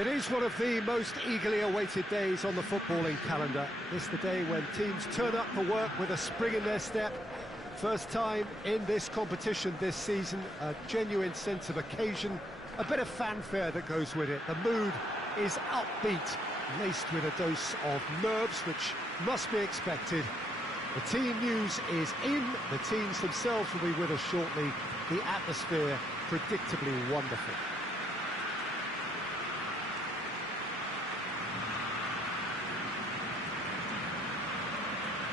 It is one of the most eagerly awaited days on the footballing calendar. It's the day when teams turn up for work with a spring in their step. First time in this competition this season, a genuine sense of occasion, a bit of fanfare that goes with it. The mood is upbeat, laced with a dose of nerves, which must be expected. The team news is in, the teams themselves will be with us shortly. The atmosphere predictably wonderful.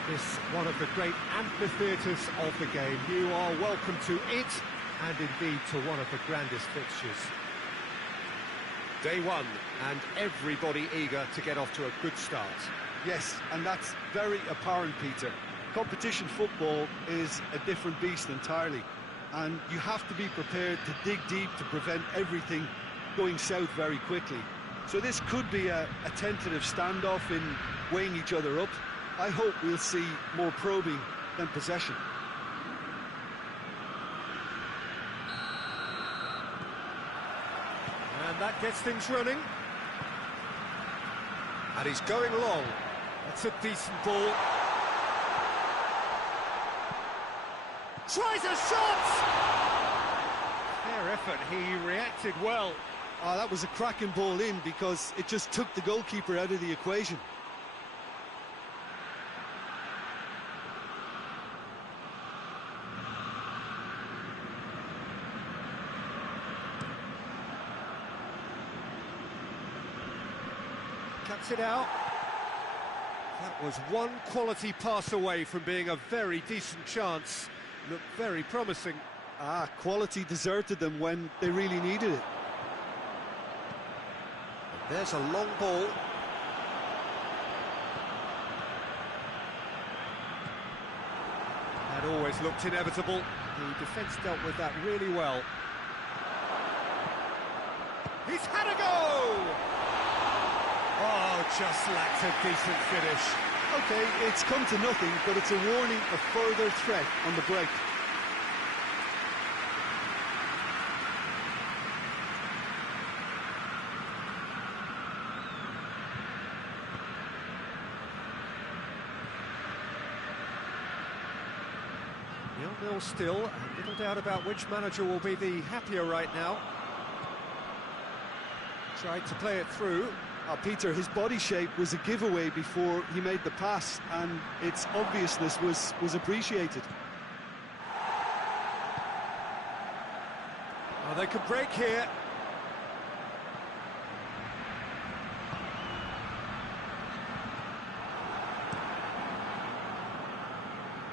This one of the great amphitheatres of the game. You are welcome to it, and indeed to one of the grandest fixtures. Day one, and everybody eager to get off to a good start. Yes, and that's very apparent, Peter. Competition football is a different beast entirely, and you have to be prepared to dig deep to prevent everything going south very quickly. So this could be a tentative standoff in weighing each other up. I hope we'll see more probing than possession. And that gets things running. And he's going long. That's a decent ball. Tries a shot! Fair effort, he reacted well. That was a cracking ball in because it just took the goalkeeper out of the equation. Cuts it out. That was one quality pass away from being a very decent chance. Looked very promising. Quality deserted them when they really needed it. There's a long ball. That always looked inevitable. The defence dealt with that really well. He's had a go! Oh, just lacked a decent finish. Okay, it's come to nothing, but it's a warning of further threat on the break. Nil-nil still, and little doubt about which manager will be the happier right now. Tried to play it through. Peter, his body shape was a giveaway before he made the pass, and its obviousness was appreciated. Oh, they could break here.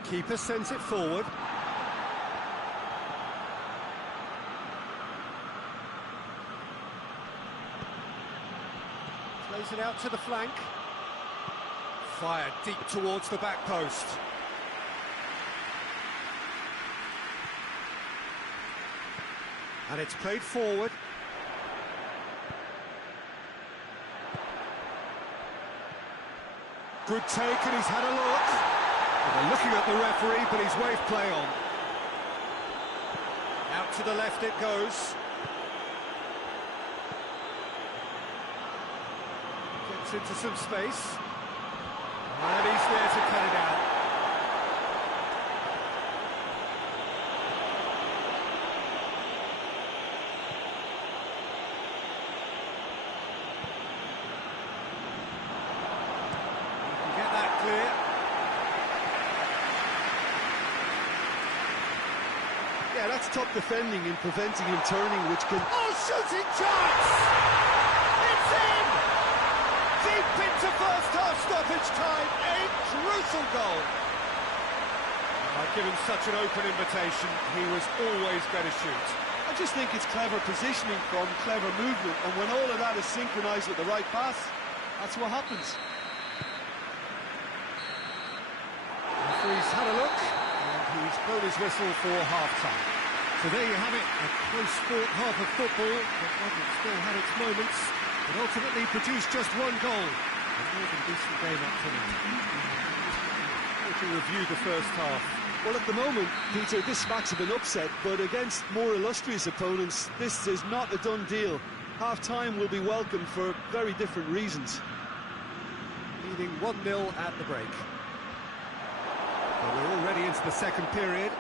Keeper sends it forward. Plays it out to the flank. Fired deep towards the back post. And it's played forward. Good take, and he's had a look. Well, they're looking at the referee, but he's waved play on. Out to the left it goes. Into some space, and he's there to cut it out. You can get that clear. Yeah, that's top defending and preventing him turning, which can... Oh, shooting chance! It's in! Deep into first-half stoppage time, a crucial goal. Given such an open invitation, he was always going to shoot. I just think it's clever positioning from clever movement, and when all of that is synchronised with the right pass, that's what happens. Referee's had a look, and he's blown his whistle for half-time. So there you have it, a close-fought half of football, but one that still had its moments. But ultimately produced just one goal. A more than decent game up to now. How would you review the first half? Well, at the moment, Peter, this smacks of an upset, but against more illustrious opponents, this is not a done deal. Half-time will be welcome for very different reasons. Leading 1-0 at the break. Well, we're already into the second period.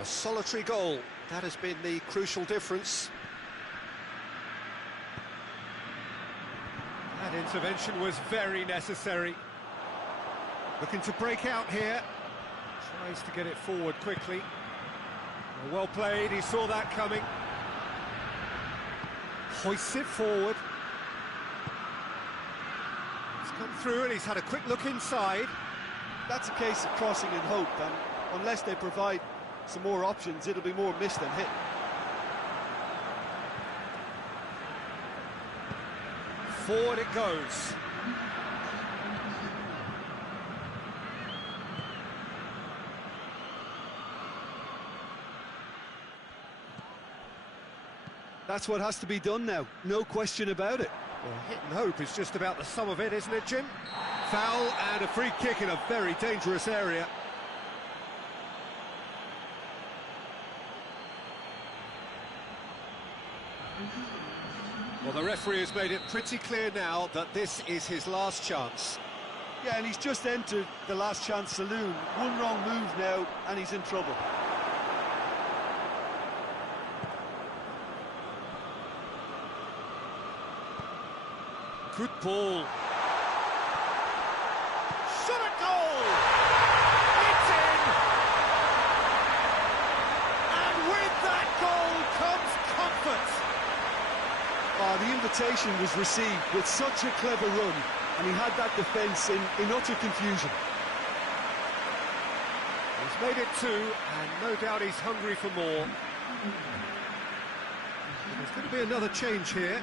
A solitary goal. That has been the crucial difference. That intervention was very necessary. Looking to break out here. Tries to get it forward quickly. Well played, he saw that coming. Hoists it forward. He's come through and he's had a quick look inside. That's a case of crossing in hope, and unless they provide some more options, it'll be more miss than hit. Forward it goes. That's what has to be done now, no question about it. Well, hit and hope is just about the sum of it, isn't it, Jim? Foul and a free kick in a very dangerous area. Well, the referee has made it pretty clear now that this is his last chance. Yeah, and he's just entered the last chance saloon. One wrong move now, and he's in trouble. Good ball. Shot a goal! It's in! And with that goal comes comfort. Oh, the invitation was received with such a clever run, and he had that defence in utter confusion. He's made it 2, and no doubt he's hungry for more. There's going to be another change here.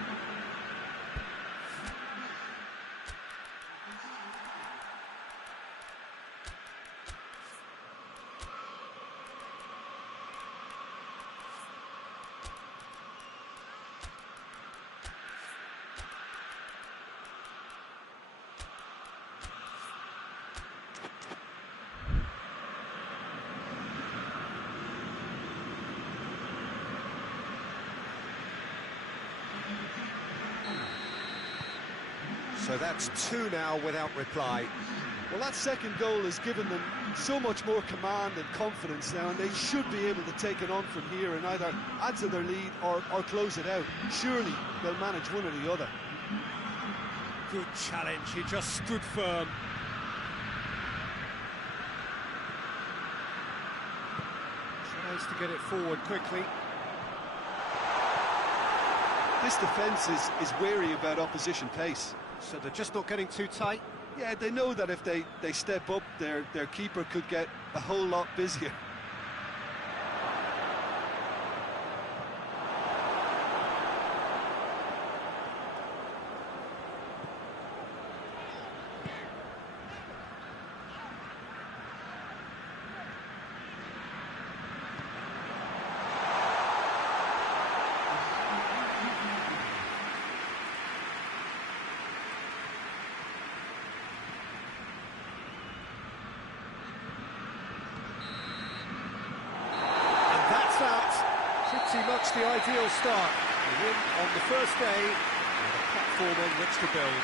So that's 2 now without reply. Well, that second goal has given them so much more command and confidence now, and they should be able to take it on from here and either add to their lead or close it out. Surely they'll manage one or the other. Good challenge, he just stood firm. Tries to get it forward quickly. This defence is wary about opposition pace. So they're just not getting too tight? Yeah, they know that if they step up, their keeper could get a whole lot busier. Pretty much the ideal start. A win on the first day and a platform on which to build.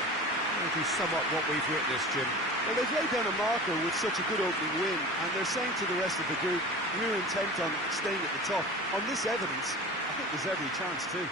Maybe somewhat what we've witnessed, Jim. Well, they've laid down a marker with such a good opening win, and they're saying to the rest of the group, we're intent on staying at the top. On this evidence, I think there's every chance too.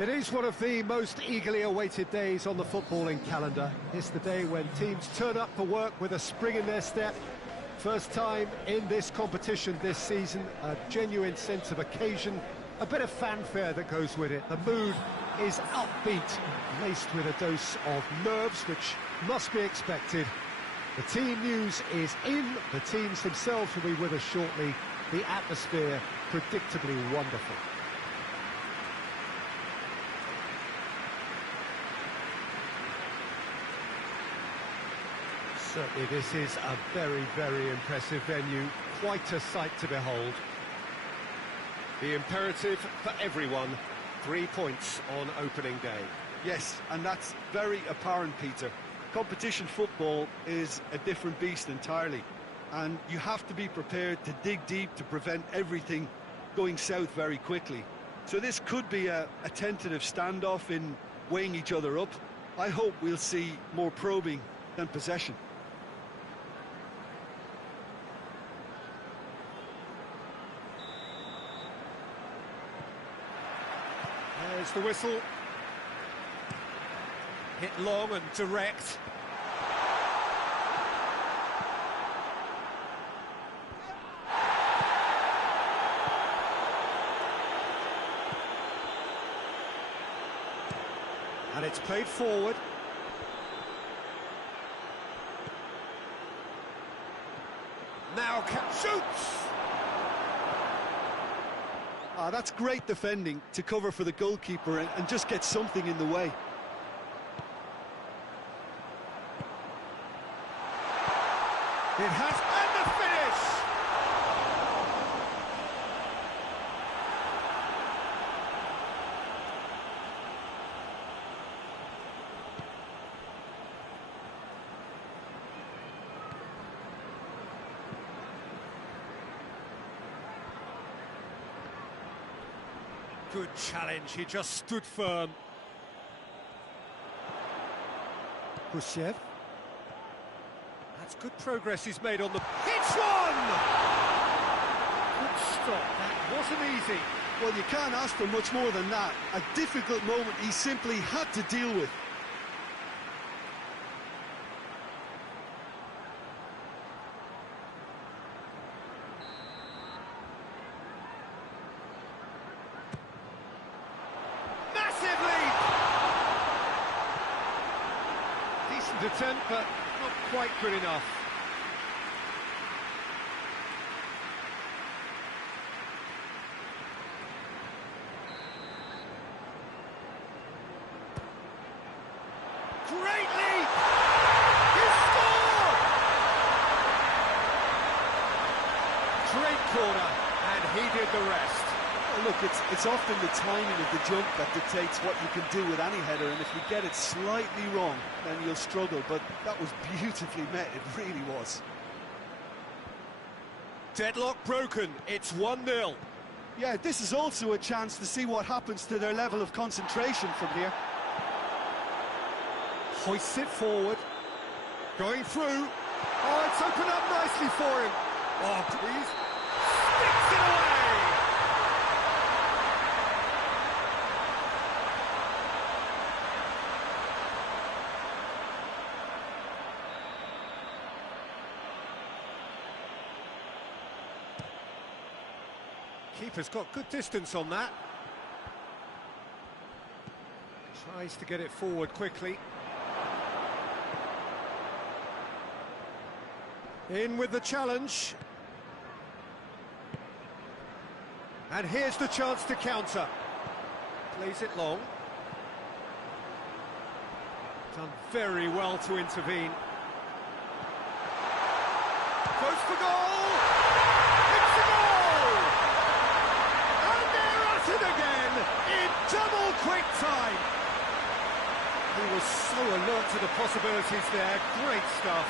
It is one of the most eagerly awaited days on the footballing calendar. It's the day when teams turn up for work with a spring in their step. First time in this competition this season, a genuine sense of occasion, a bit of fanfare that goes with it. The mood is upbeat, laced with a dose of nerves, which must be expected. The team news is in, the teams themselves will be with us shortly. The atmosphere predictably wonderful. Certainly this is a very, very impressive venue, quite a sight to behold. The imperative for everyone, 3 points on opening day. Yes, and that's very apparent, Peter. Competition football is a different beast entirely, and you have to be prepared to dig deep to prevent everything going south very quickly. So this could be a tentative standoff in weighing each other up. I hope we'll see more probing than possession. There's the whistle. Hit long and direct. And it's played forward. Now shoots! That's great defending to cover for the goalkeeper and just get something in the way. It has, and the finish! Good challenge, he just stood firm. Khrushchev. That's good progress he's made on the... Hits one! Good stop, that wasn't easy. Well, you can't ask for much more than that. A difficult moment he simply had to deal with. Attempt, but not quite good enough. Great leap! He scored! Great corner, and he did the rest. Well, look, it's often the timing of the jump that dictates what you can do with any header, and if you get it slightly wrong, then you'll struggle, but that was beautifully met, it really was. Deadlock broken, it's 1-0. Yeah, this is also a chance to see what happens to their level of concentration from here. Hoists it forward, going through. Oh, it's opened up nicely for him. Oh, please. Sticks it away! Keeper's got good distance on that. Tries to get it forward quickly. In with the challenge. And here's the chance to counter. Plays it long. Done very well to intervene. Goes for goal! It's a goal! And they're at it again in double quick time. He was so alert to the possibilities there. Great stuff.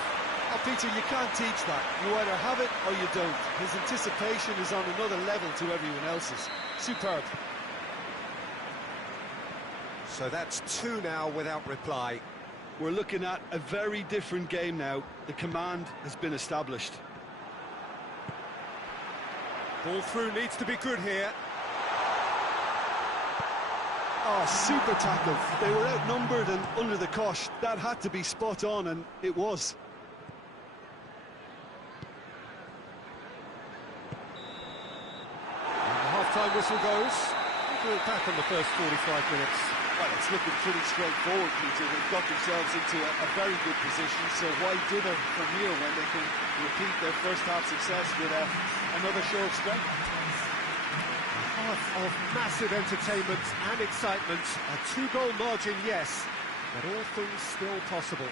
Oh, Peter, you can't teach that. You either have it or you don't. His anticipation is on another level to everyone else's. Superb. So that's 2 now without reply. We're looking at a very different game now. The command has been established. Ball through needs to be good here. Oh, super tackle. They were outnumbered and under the cosh. That had to be spot on, and it was. And the half-time whistle goes. We'll back on the first 45 minutes. Well, it's looking pretty straightforward, Peter. They've got themselves into a very good position, so why dither from here when they can repeat their first-half success with another show of strength? Half of massive entertainment and excitement. A two-goal margin, yes, but all things still possible.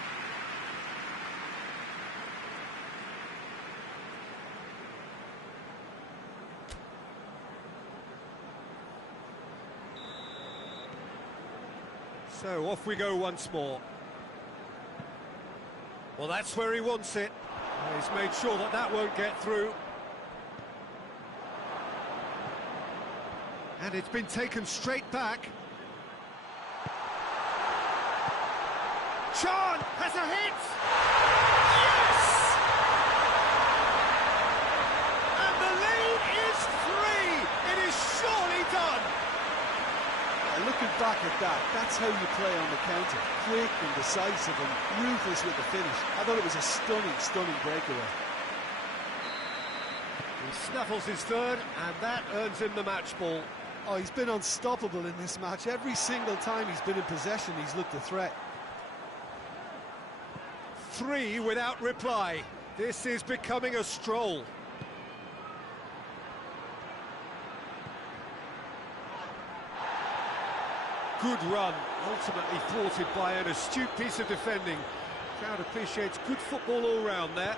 So off we go once more. Well, that's where he wants it. He's made sure that that won't get through. And it's been taken straight back. Chan has a hit! Yes! And the lead is 3! It is surely done! Looking back at that, that's how you play on the counter. Quick and decisive and ruthless with the finish. I thought it was a stunning breakaway. He snaffles his third, and that earns him the match ball. Oh, he's been unstoppable in this match. Every single time he's been in possession, he's looked a threat. 3 without reply. This is becoming a stroll. Good run, ultimately thwarted by an astute piece of defending. Crowd appreciates good football all round there.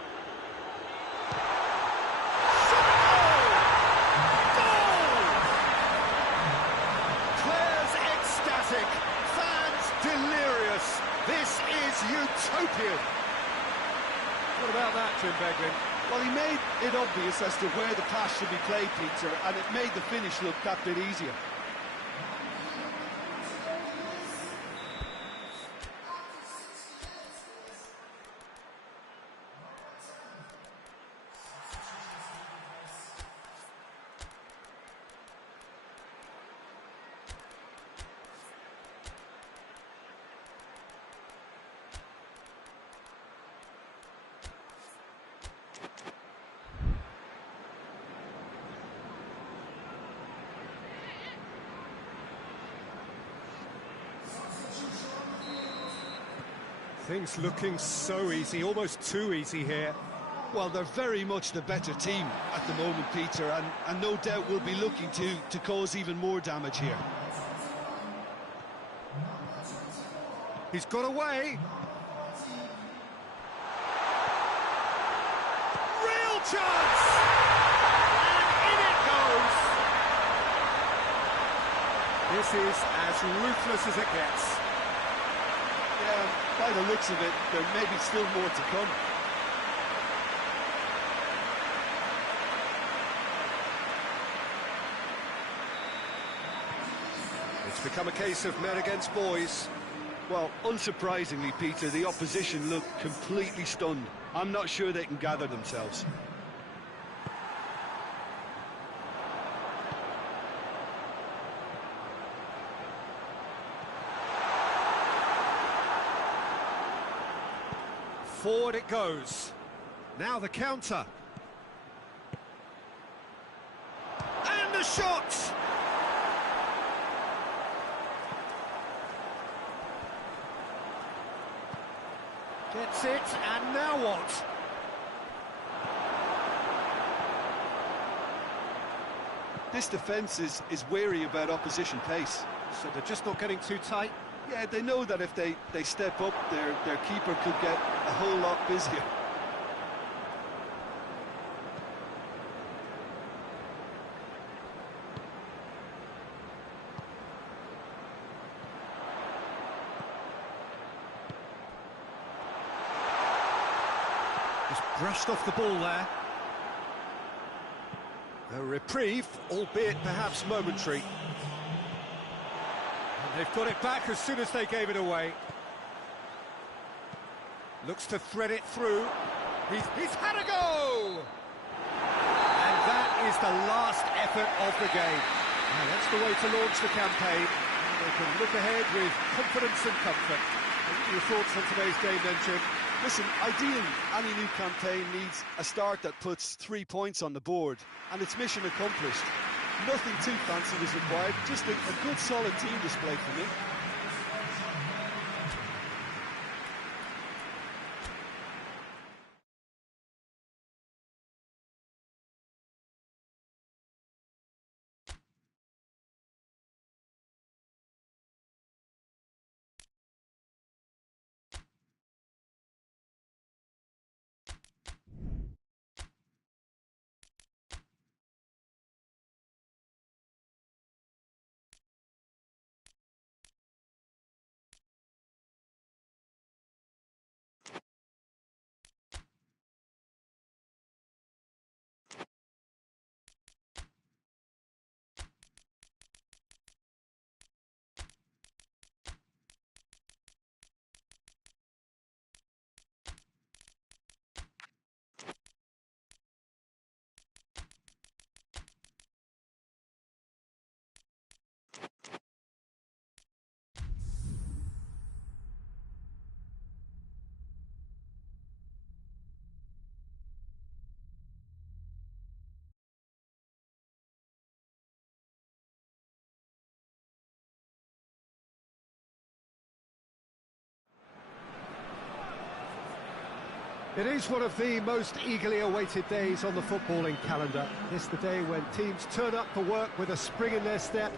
Fans delirious. This is utopian. What about that, Jim Beglin? Well, he made it obvious as to where the pass should be played, Peter, and it made the finish look that bit easier. Things looking so easy, almost too easy here. Well, they're very much the better team at the moment, Peter, and no doubt will be looking to cause even more damage here. He's got away. Real chance! And in it goes! This is as ruthless as it gets. Yeah, by the looks of it, there may be still more to come. It's become a case of men against boys. Well, unsurprisingly, Peter, the opposition look completely stunned. I'm not sure they can gather themselves. Forward it goes. Now the counter. And the shot! Gets it, and now what? This defence is wary about opposition pace. So they're just not getting too tight. Yeah, they know that if they step up, their keeper could get a whole lot busier. Just brushed off the ball there. A reprieve, albeit perhaps momentary. They've got it back as soon as they gave it away. Looks to thread it through. He's had a go! And that is the last effort of the game. Now, that's the way to launch the campaign. They can look ahead with confidence and comfort. Your thoughts on today's game then, Jim? Listen, ideally, any new campaign needs a start that puts 3 points on the board, and it's mission accomplished. Nothing too fancy was required, just a good solid team display for me. It is one of the most eagerly awaited days on the footballing calendar. This the day when teams turn up for work with a spring in their step.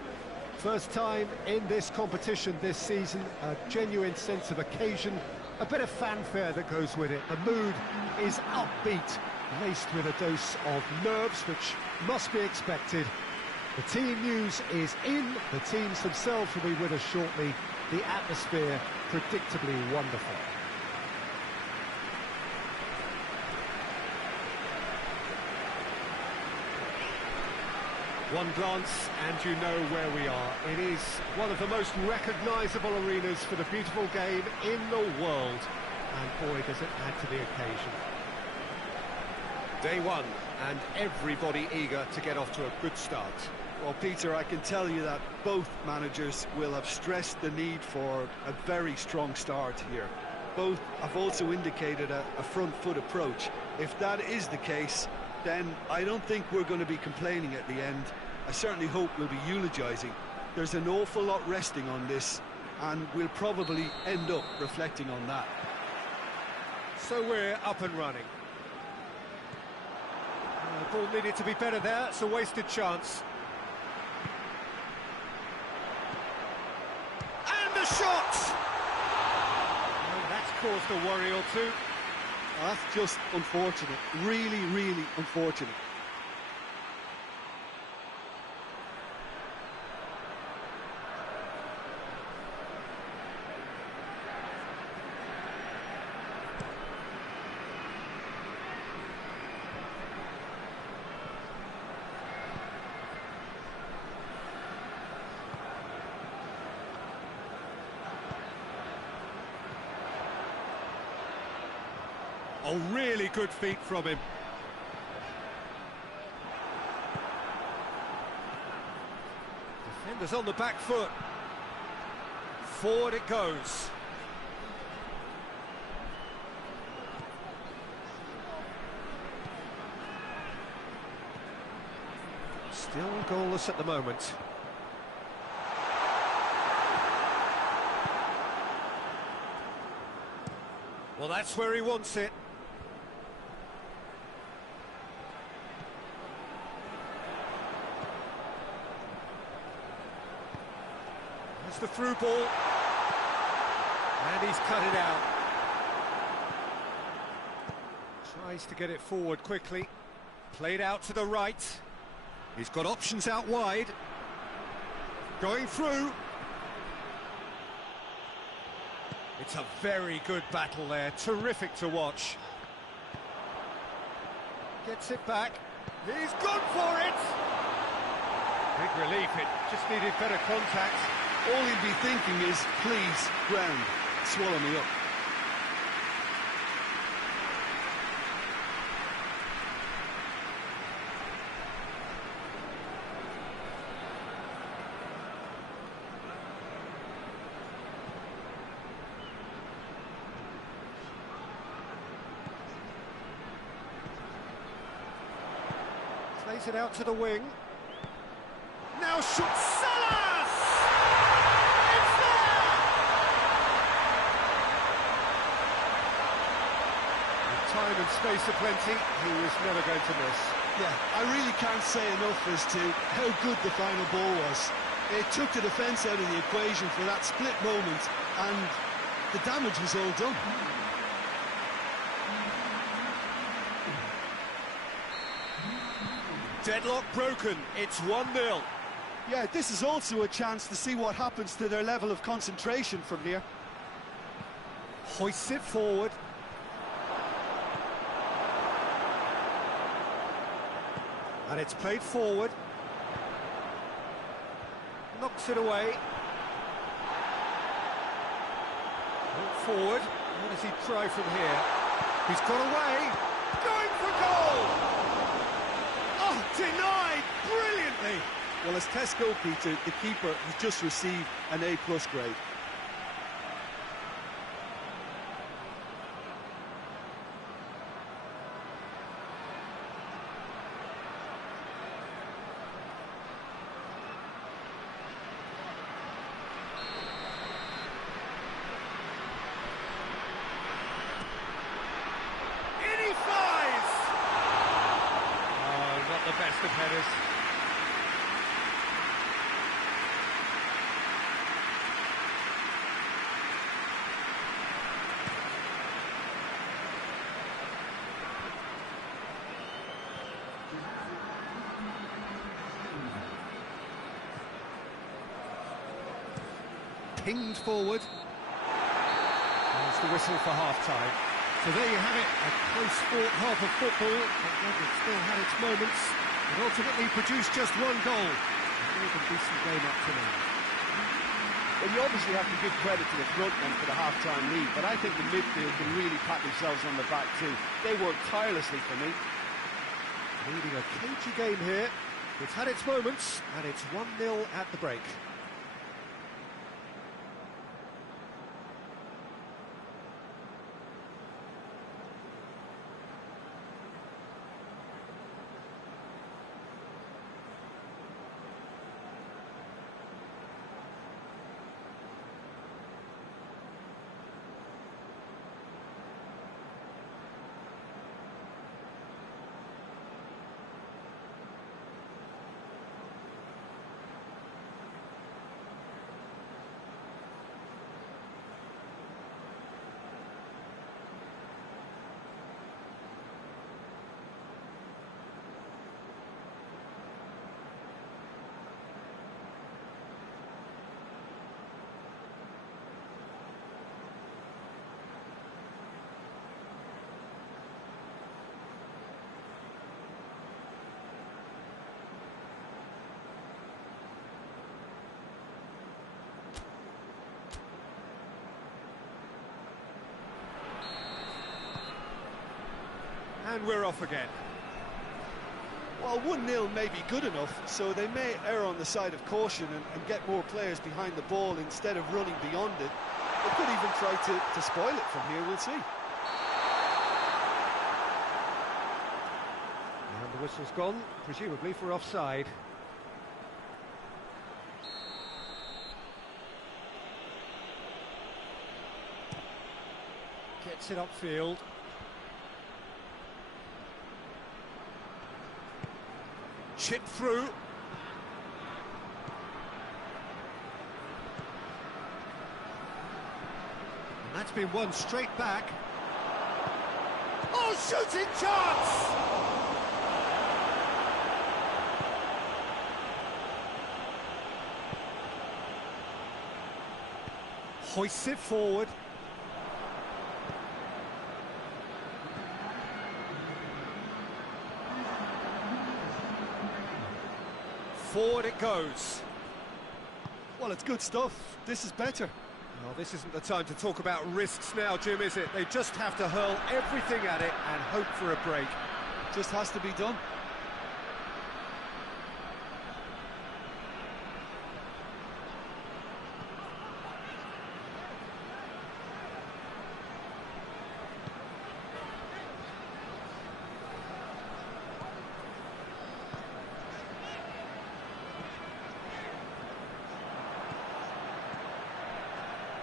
First time in this competition this season, a genuine sense of occasion, a bit of fanfare that goes with it. The mood is upbeat, laced with a dose of nerves, which must be expected. The team news is in, the teams themselves will be with us shortly. The atmosphere predictably wonderful. One glance and you know where we are. It is one of the most recognisable arenas for the beautiful game in the world. And boy, does it add to the occasion. Day one, and everybody eager to get off to a good start. Well, Peter, I can tell you that both managers will have stressed the need for a very strong start here. Both have also indicated a front foot approach. If that is the case, then I don't think we're going to be complaining at the end. I certainly hope we'll be eulogising. There's an awful lot resting on this, and we'll probably end up reflecting on that. So we're up and running. The ball needed to be better there, it's a wasted chance. And the shot! Oh, that's caused a worry or two. That's just unfortunate, really, really unfortunate. Oh, really good feet from him. Defenders on the back foot. Forward it goes. Still goalless at the moment. Well, that's where he wants it. The through ball, and he's cut it out. Tries to get it forward quickly, played out to the right. He's got options out wide, going through. It's a very good battle there, terrific to watch. Gets it back, he's gone for it. Big relief, it just needed better contact. All he'd be thinking is, please, ground, swallow me up. Plays it out to the wing. Now shoots Salas! It's there! With time and space aplenty, he was never going to miss. Yeah, I really can't say enough as to how good the final ball was. It took the defence out of the equation for that split moment, and the damage was all done. Deadlock broken, it's 1-0. Yeah, this is also a chance to see what happens to their level of concentration from here. Hoists it forward. And it's played forward. Knocks it away. Forward. What does he try from here? He's got away. Going for goal! Oh, denied brilliantly! Well, as test goalkeeper, the keeper has just received an A+ grade. The best of headers. Pinged forward. There's the whistle for half-time. So there you have it, a close-fought half of football, but one that still had its moments, and ultimately produced just one goal. A really decent game up to now. Well, you obviously have to give credit to the front men for the half-time lead, but I think the midfield can really pat themselves on the back too. They worked tirelessly for me. Leading a cagey game here. It's had its moments, and it's 1-0 at the break. And we're off again. Well, 1-0 may be good enough, so they may err on the side of caution and get more players behind the ball instead of running beyond it. They could even try to spoil it from here, we'll see. And the whistle's gone, presumably for offside. Gets it upfield. Chip through. And that's been won straight back. Oh, shooting chance! Hoists it forward. Forward it goes. Well, it's good stuff. This is better. Well, this isn't the time to talk about risks now, Jim, is it? They just have to hurl everything at it and hope for a break. Just has to be done.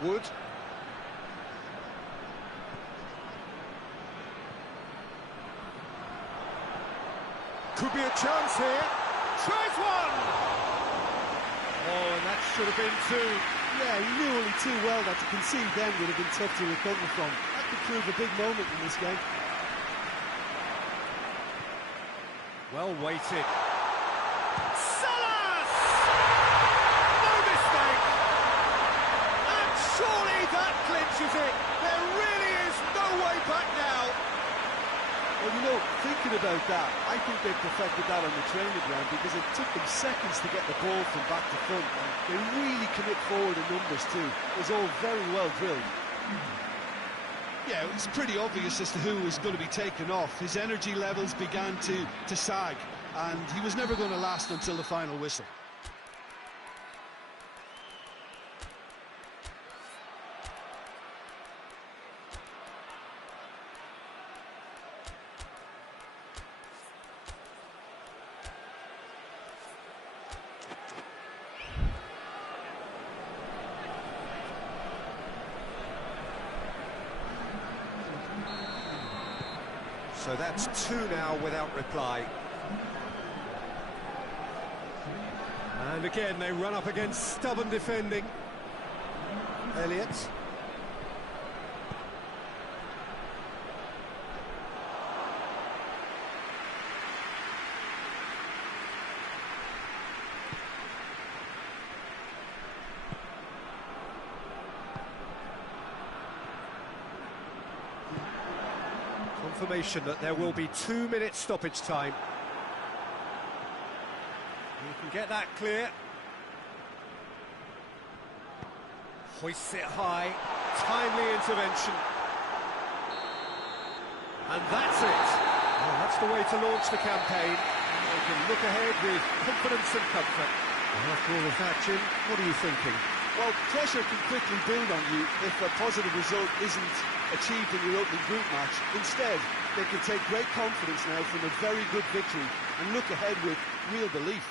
Wood. Could be a chance here. Tries one! Oh, and that should have been two. Yeah, he knew only too well that to concede then would have been tough to recover from. That could prove a big moment in this game. Well weighted. Salas! No mistake! And surely that clinches it. There really is no way back now. Well, you know, thinking about that, I think they perfected that on the training ground because it took them seconds to get the ball from back to front. And they really commit forward in numbers too. It was all very well drilled. Yeah, it was pretty obvious as to who was going to be taken off. His energy levels began to sag, and he was never going to last until the final whistle. So that's two now without reply. And again, they run up against stubborn defending. Elliott. Confirmation that there will be 2 minutes stoppage time. You can get that clear. Hoists it high. Timely intervention. And that's it. Well, that's the way to launch the campaign. They can look ahead with confidence and comfort. And after all of that, Jim, what are you thinking? Well, pressure can quickly build on you if a positive result isn't achieved in your opening group match. Instead, they can take great confidence now from a very good victory and look ahead with real belief.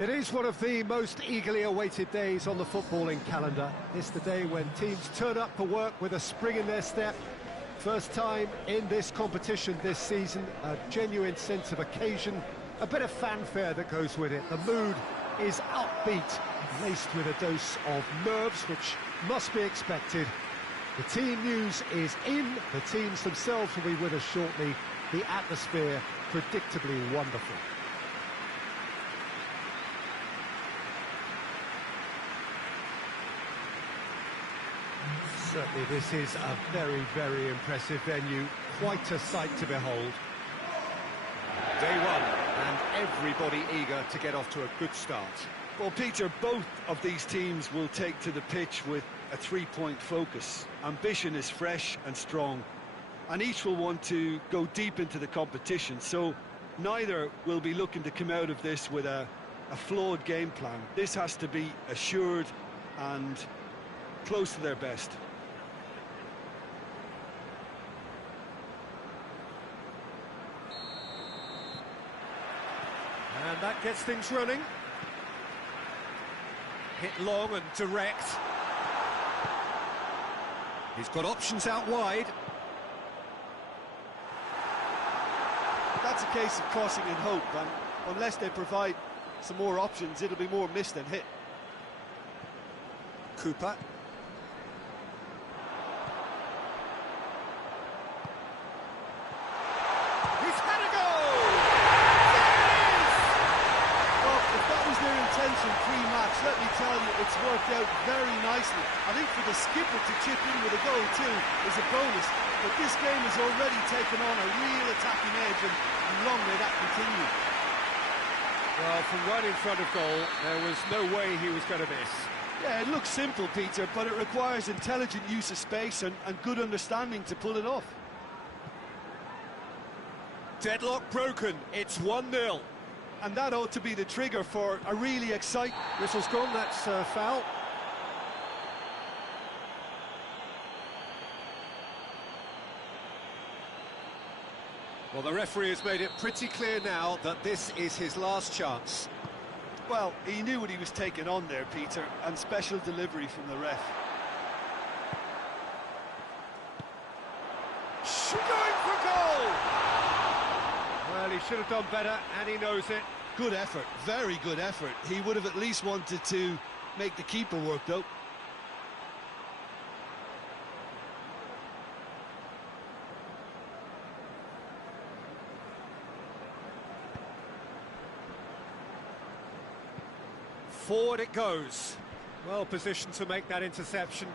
It is one of the most eagerly awaited days on the footballing calendar. It's the day when teams turn up for work with a spring in their step. First time in this competition this season, a genuine sense of occasion, a bit of fanfare that goes with it. The mood is upbeat, laced with a dose of nerves, which must be expected. The team news is in, the teams themselves will be with us shortly. The atmosphere predictably wonderful. Certainly this is a very, very impressive venue, quite a sight to behold. Day one, and everybody eager to get off to a good start. Well, Peter, both of these teams will take to the pitch with a three-point focus. Ambition is fresh and strong, and each will want to go deep into the competition, so neither will be looking to come out of this with a flawed game plan. This has to be assured and close to their best. And that gets things running. Hit long and direct. He's got options out wide. That's a case of crossing in hope, and unless they provide some more options, it'll be more miss than hit. Cooper. He's had a goal! There it is! Well, if that was their intention pre-match, let me tell you, it's worked out very nicely. I think for the skipper to chip in with a goal too is a bonus, but this game has already taken on a real attacking edge, and long may that continue. Well, from right in front of goal, there was no way he was going to miss. Yeah, it looks simple, Peter, but it requires intelligent use of space and good understanding to pull it off. Deadlock broken, it's 1-0. And that ought to be the trigger for a really exciting... Whistle's gone, that's foul. Well, the referee has made it pretty clear now that this is his last chance. Well, he knew what he was taking on there, Peter, and special delivery from the ref. Going for goal! Well, he should have done better, and he knows it. Good effort, very good effort. He would have at least wanted to make the keeper work, though. Forward it goes. Well positioned to make that interception.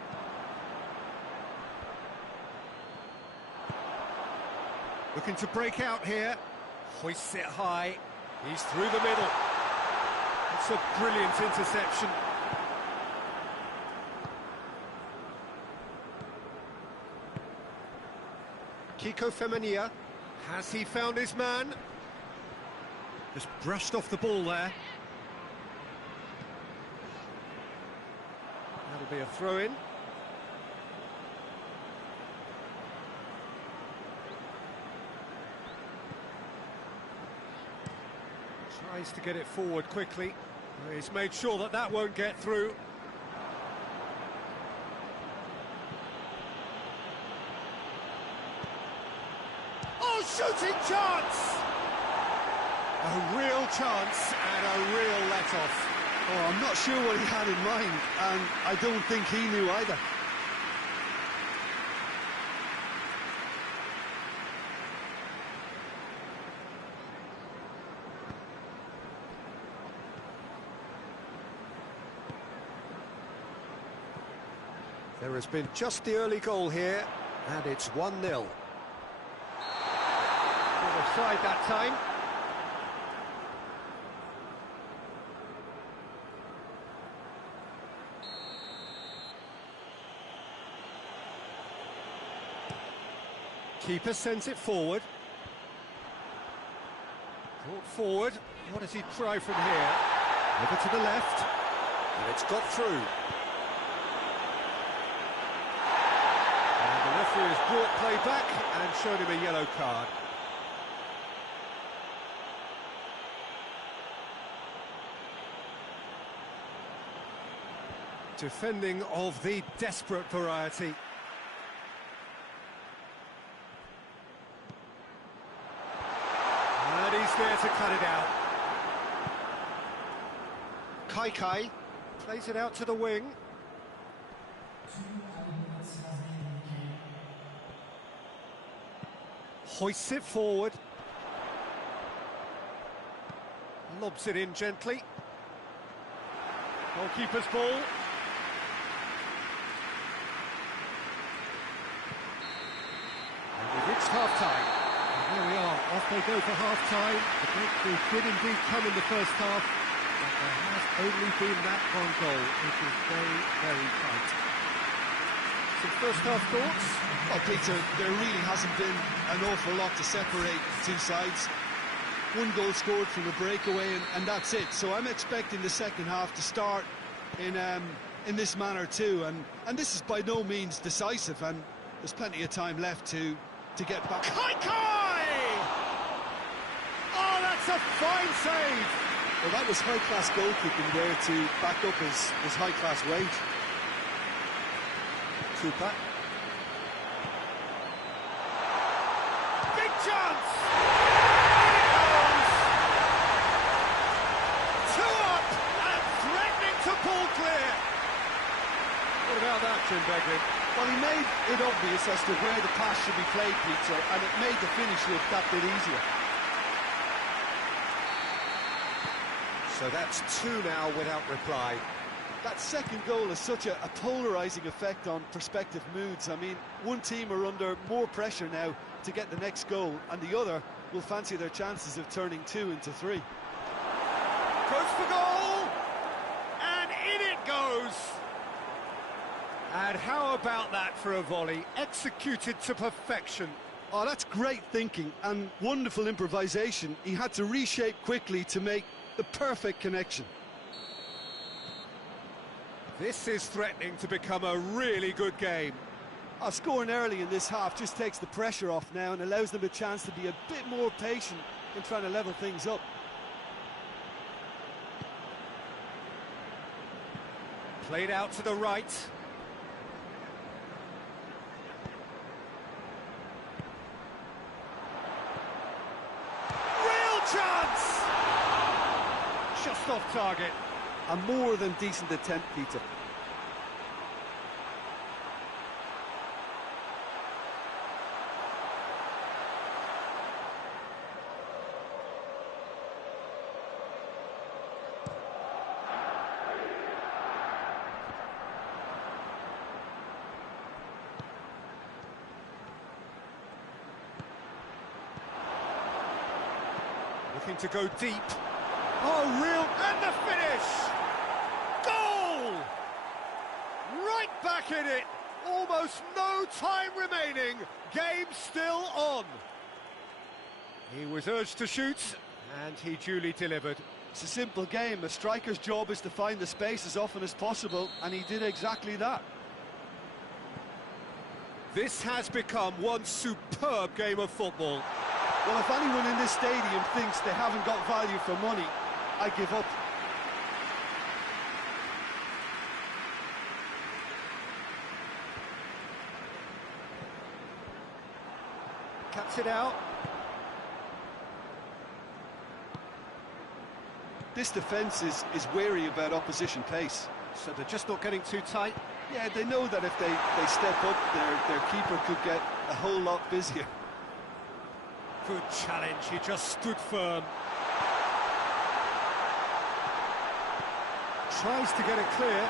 Looking to break out here. Hoists it high. He's through the middle. It's a brilliant interception. Kiko Femenia. Has he found his man? Just brushed off the ball there. That'll be a throw-in. Tries to get it forward quickly. He's made sure that that won't get through. Oh, shooting chance! A real chance and a real let-off. Oh, I'm not sure what he had in mind, and I don't think he knew either. There has been just the early goal here, and it's 1-0. Offside that time. Keeper sends it forward. Brought forward. What does he try from here? Over to the left. And it's got through. And the referee has brought play back and shown him a yellow card. Defending of the desperate variety. And he's there to cut it out. Kai plays it out to the wing. Hoists it forward. Lobs it in gently. Goalkeeper's ball. And we've reached half-time. There we are, off they go for half-time. The breakthrough did indeed come in the first half, but there has only been that one goal. It is very, very tight. Some first-half thoughts? Well, Peter, there really hasn't been an awful lot to separate the two sides. One goal scored from a breakaway, and that's it. So I'm expecting the second half to start in this manner too. And this is by no means decisive, and there's plenty of time left to get back. Kai! Oh, that's a fine save! Well, that was high-class goalkeeping there to back up his high-class wage. Cooper. Big chance! Here it goes! 2 up and threatening to pull clear. What about that, Jim Begley? Well, he made it obvious as to where the pass should be played, Peter, and it made the finish look that bit easier. So that's 2 now without reply. That second goal has such a polarising effect on prospective moods. I mean, one team are under more pressure now to get the next goal, and the other will fancy their chances of turning 2 into 3. Goes for goal! And in it goes! And how about that for a volley, executed to perfection? Oh, that's great thinking and wonderful improvisation. He had to reshape quickly to make the perfect connection. This is threatening to become a really good game. Scoring early in this half just takes the pressure off now and allows them a chance to be a bit more patient in trying to level things up. Played out to the right. Real chance! Just off target. A more than decent attempt, Peter. Looking to go deep. Oh, real... And the finish! Goal! Right back in it. Almost no time remaining. Game still on. He was urged to shoot, and he duly delivered. It's a simple game. A striker's job is to find the space as often as possible, and he did exactly that. This has become one superb game of football. Well, if anyone in this stadium thinks they haven't got value for money, I give up. Cuts it out. This defence is wary about opposition pace. So they're just not getting too tight. Yeah, they know that if they step up, their keeper could get a whole lot busier. Good challenge, he just stood firm. Tries to get it clear.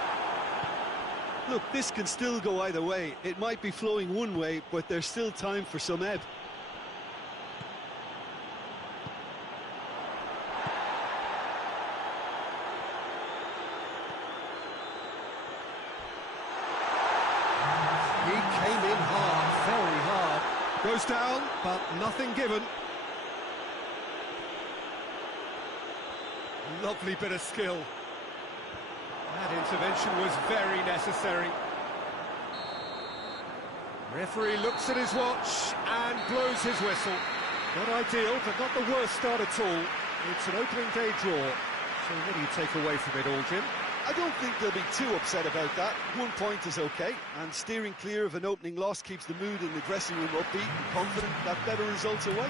Look, this can still go either way. It might be flowing one way, but there's still time for some ebb. He came in hard, very hard. Goes down, but nothing given. Lovely bit of skill. That intervention was very necessary. Referee looks at his watch and blows his whistle. Not ideal, but not the worst start at all. It's an opening day draw. So what do you take away from it all, Jim? I don't think they'll be too upset about that. 1 point is okay, and steering clear of an opening loss keeps the mood in the dressing room upbeat and confident that better results away.